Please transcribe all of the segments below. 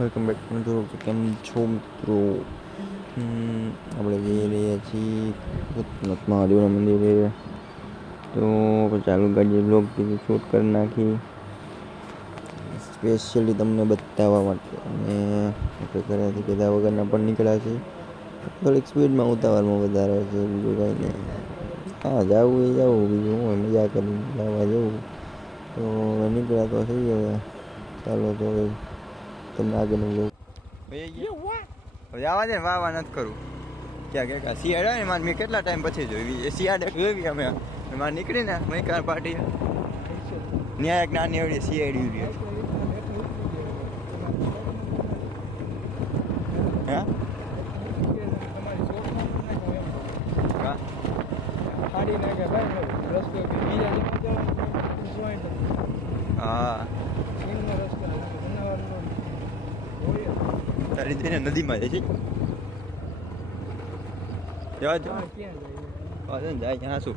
Welcome back મિત્રો. કેમ છો મિત્રો? આપણે જઈ રહ્યા છીએ ભૂતનાથ મહાદેવના મંદિરે. તો ચાલુ ગાડીએ બ્લોગ શૂટ કરી નાખી સ્પેશિયલી તમને બતાવવા માટે. અને આપણે ઘરેથી કીધા વગરના પણ નીકળ્યા છે. થોડીક સ્પીડમાં ઉતાવળમાં વધારે છે, બીજું કાંઈ નહીં. હા, જવું એ જવું, બીજું હું મજા કરી લાવવા જવું. તો નીકળ્યા તો થઈ હવે. ચાલો તો હવે તમને આગળનું બ્લોગ જવા દે. વાહ નથી કરું ક્યાં શિયાળા ને મારે મેં કેટલા ટાઈમ પછી જોઈ શિયાળે જોઈ અમે મારે નીકળીને મૈકાર પાર્ટી ન્યાય એક નાની એવડી શિયાળી હા હા તારી જઈને નદીમાં જાય છે. જવા જાય ત્યાં શું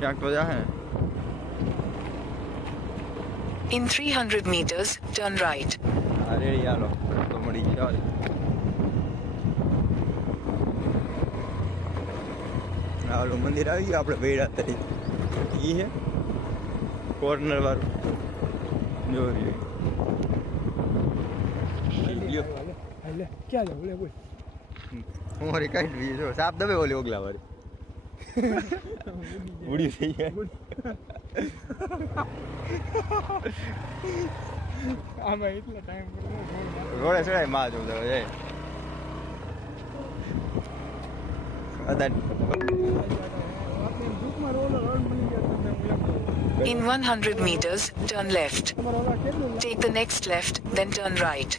ક્યાંક તો જા. In 300 meters, turn right. અરે યાલો તો મળી ગયો. ઓલું મંદિર આવી ગયું આપણે બેડા તરી એ છે કોર્નર વાળું જોઈ ક્યાં જાવ બોલ હું મારી કઈ જો સાપ દબે ઓલી ઓગલા વાળી ઉડી થઈ જાય. આમાં એટલો ટાઈમ રોડે ચડાય માં જવું જાય. In 100 meters, turn left. Take the next left, then turn right.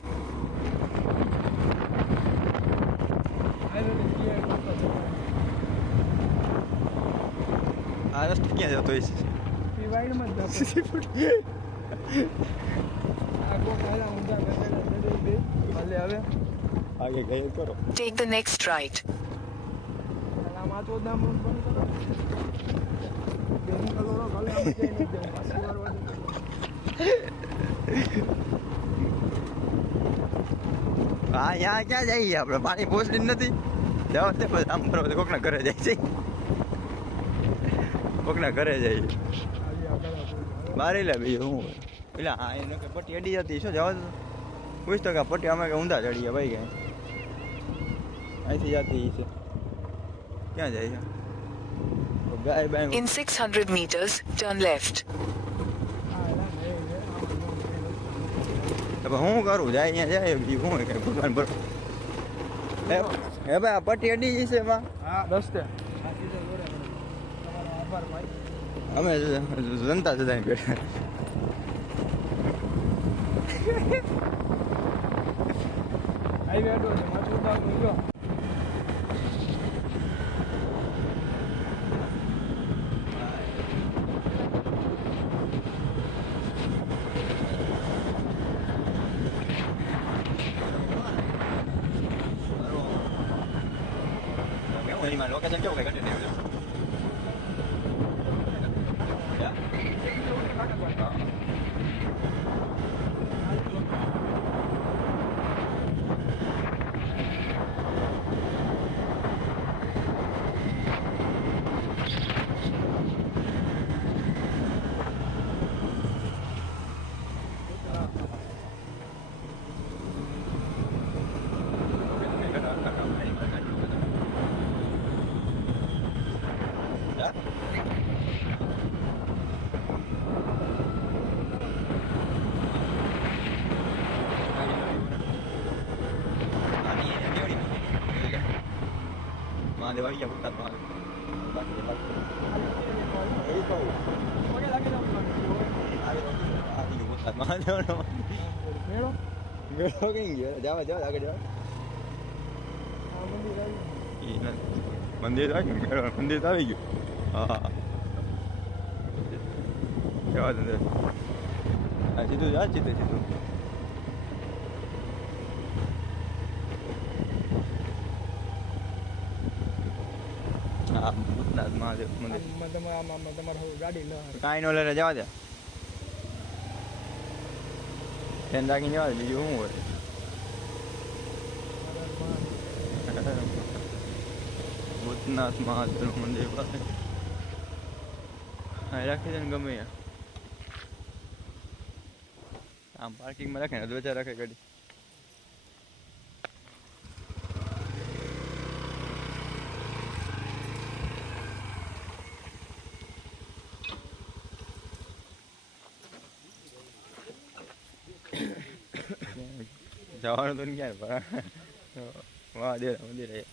આ રસ્તો ક્યાં જતો હોય છે? આગે ગઈ કરો. Take the next right. હા ત્યાં ક્યાં જઈએ આપણે? પાણી પહોંચતી નથી. જવા તે પછી આમ કરો કોકના ઘરે જાય છે. કોકના ઘરે જાય બારી લે બીજું શું હોય. એટલે હા એને કે પટ્ટી અડી જતી શું જવા દો. પૂછતો કે પટ્ટી અમે કે ઊંધા ચડીએ ભાઈ કે અહીંથી જતી છે. ક્યાં જાય છે? ગાય by. In 600 meters, turn left. હું કરું જાય અહીંયા જાય બીજું શું કઈ ભગવાન બરો. હે ભાઈ આ પટ્ટી અડી જશે એમાં. હા રસ્તે અમે જનતા સદાય બેઠા. હાઈવે અડો છે માછું ઉતારનું જો. લોકેશન કેવું કઈ ઘટે મહાદેવ આવી ગયા ભૂતનાથ મહાદેવ. મેળો કઈ ગયો? જવા આગળ જવા. મંદિર આવી ગયું. મંદિર તો આવી ગયું. હા જવા દે. હા સીધું જા સીધું. હા ભૂતનાથ મહાદેવ મંદિર. તમારે ગાડી ન કાંઈ નો લઈને જવા દે. ધ્યાન રાખીને જવા દે, બીજું શું હોય. ભૂતનાથ મહાદેવનું મંદિર પાસે હા રાખી દે ને ગમે ત્યાં. આમ પાર્કિંગમાં રાખે ને ધ્વજા રાખે ગાડી. જવાનું તો નહીં ક્યારે મહાદેવ મંદિર છે.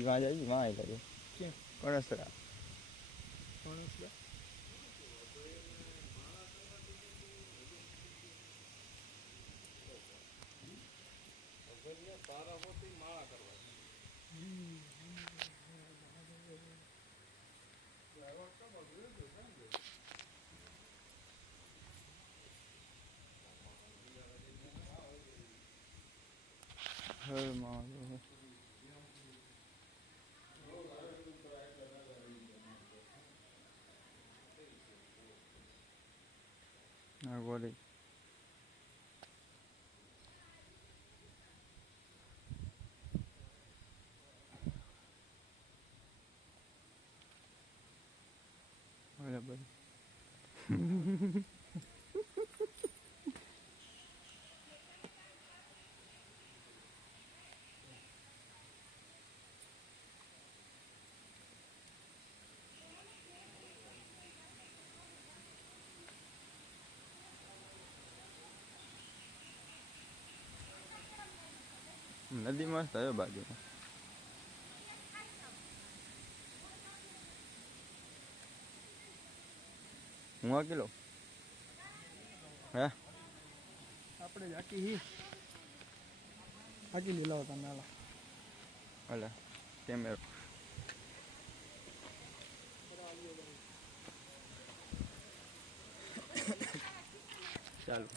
વहाँ जाइए वहाँ आई लगे ક્યાં कणसरा માણસ हर महादेव बोले बराबर नदी मस्त है बाजू में. हुआ किलो है આપણે જાકી હી હાકી લીલા હતા નાલા अला कैमरा ચાલો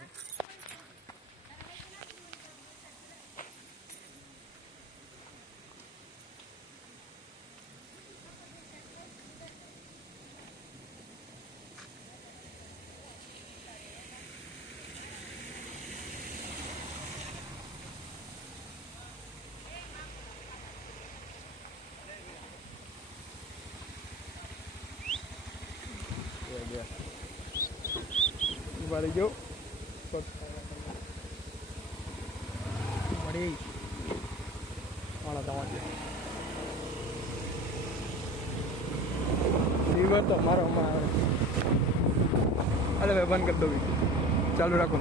ઉભા રહી ગયો મળી વાળા તમારે રીવર તો મારો હમણાં આવે. અરે ભાઈ બંધ કરી દઉં ચાલુ રાખો.